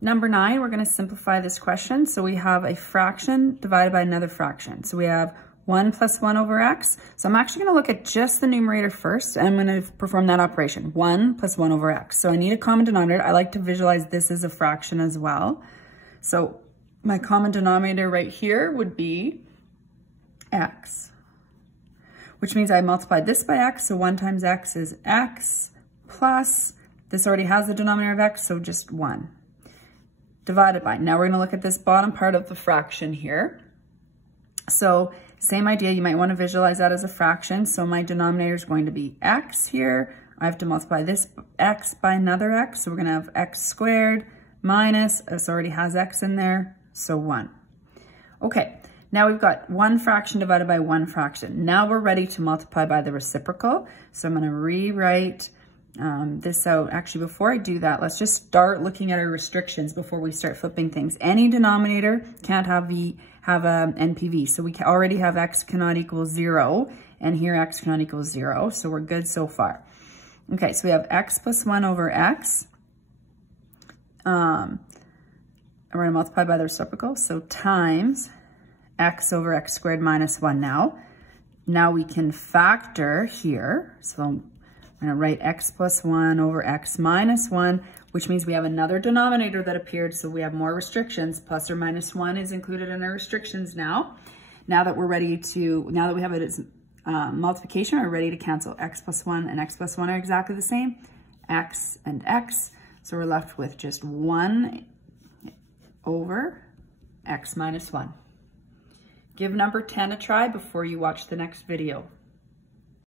Number 9, we're going to simplify this question. So we have a fraction divided by another fraction. So we have 1 plus 1 over x. So I'm actually going to look at just the numerator first, and I'm going to perform that operation, 1 plus 1 over x. So I need a common denominator. I like to visualize this as a fraction as well. So my common denominator right here would be x, which means I multiplied this by x. So 1 times x is x plus, this already has the denominator of x, so just 1. Divided by, now we're going to look at this bottom part of the fraction here. So same idea, you might want to visualize that as a fraction. So my denominator is going to be x here. I have to multiply this x by another x. So we're going to have x squared minus, this already has x in there, so 1. Okay, now we've got one fraction divided by one fraction. Now we're ready to multiply by the reciprocal. So I'm going to rewrite this out. Actually, before I do that, let's just start looking at our restrictions before we start flipping things. Any denominator can't have a NPV. So we already have x cannot equal 0, and here x cannot equal 0. So we're good so far. Okay, so we have x plus 1 over x. And we're going to multiply by the reciprocal. So times x over x squared minus 1 now. Now we can factor here. So I'm going to write x plus 1 over x minus 1, which means we have another denominator that appeared, so we have more restrictions. Plus or minus 1 is included in our restrictions now. Now that we're ready to, now that we have it as multiplication, we're ready to cancel. X plus 1 and x plus 1 are exactly the same. X and x. So we're left with just 1 over x minus 1. Give number 10 a try before you watch the next video.